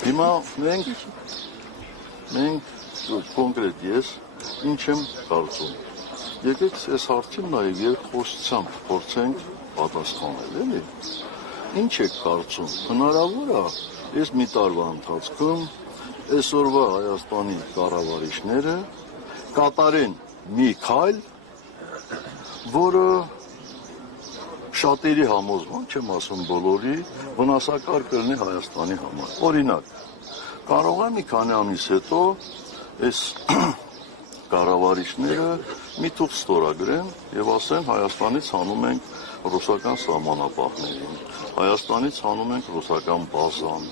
Հիմա մենք կոնկրետ ես ինչ եմ կարծում։ Եկեք այս հարցին նաև երկխոսությամբ փորձենք պատասխանել, էլի։ Ինչ եք կարծում, հնարավոր է այս մի տարվա ընթացքում այսօրվա Հայաստանի կառավարիչները կատարեն մի քայլ, որը շատերի համոզման, չեմ ասում բոլորի, վնասակար կլինի Հայաստանի համար։ Օրինակ, կարող է մի քանի ամիս հետո այս կառավարիչները մի թուղթ ստորագրեն եւ ասեն Հայաստանից հանում ենք ռուսական սահմանապահներին, Հայաստանից հանում ենք ռուսական բազան,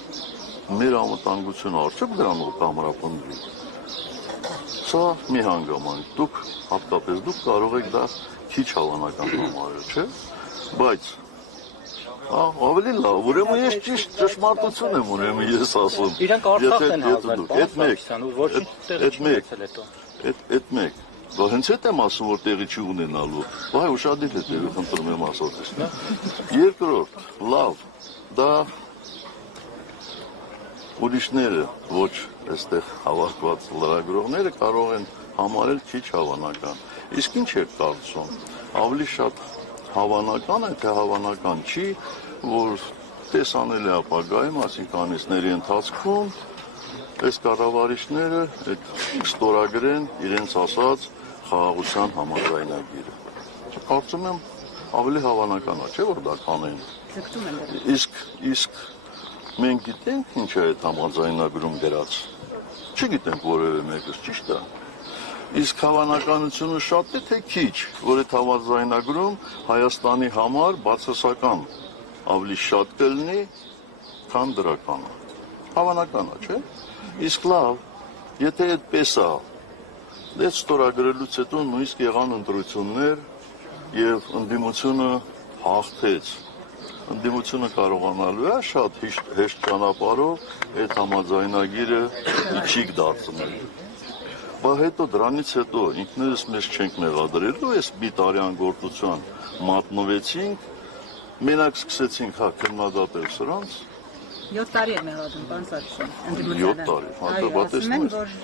մեր անվտանգությունը արդյոք դրանով կամրապնդվի։ Սա մի հանգամանք, դուք հատկապես դուք կարող եք դա քիչ հավանական համարել, չէ՞։ Բայց ավելի լավ, ուրեմն ես ճշմարտություն եմ ուրեմն ես ասում։ Իրանք Արցախ են հանձնել, Պարսկաստան, ու ոչ տեղի չունեցել հետո։ Այդ մեկ, հենց այդ եմ ասում, որ տեղի չի ունենալու, բայ ուշադիր է տեղի խնդրում եմ ասածից։ Երկրորդ, լավ, դա ուրիշները, ոչ այստեղ հավաքված լրագրողները կարող են համարել քիչ հավանական։ Իսկ ինչ եք կարծում, ավելի շատ հավանական է, թե հավանական չի, որ տեսանելի ապագայում, այսինքն ամիսների ընթացքում այս կառավարիչները ստորագրեն իրենց ասած խաղաղության համաձայնագիրը։ Կարծում եմ ավելի հավանական է, չէ՞ որ դա կանեն։ Իսկ մենք գիտենք ինչ է այդ համաձայնագրում գրած։ Չգիտենք որևէ մեկս, ճիշտ է։ Իսկ հավանականությունը շատ է, թե քիչ, որ այդ համաձայնագրում Հայաստանի համար բացասական ավելի շատ կլինի, քան դրականը։ Հավանական է, չէ՞։ Իսկ լավ, եթե այդպես է, դե ստորագրելուց հետո նույնիսկ եղան ընտրություններ եւ ընդդիմությունը հաղթեց։ Ընդդիմությունը կարողանալու է շատ հեշտ ճանապարհով այդ համաձայնագիրը իջիկ դարձնել։ Բայց հետո դրանից հետո ինքներս մեզ չենք մեղադրելու, այս բիտարյան գործության մատնվեցինք, մենակ սկսեցինք քննադատել սրանց։ 7 տարի է մեղադրում, պարոն Սարգսյան, ընդդիմությանը։ 7 տարի, հատկապես ասում են, որ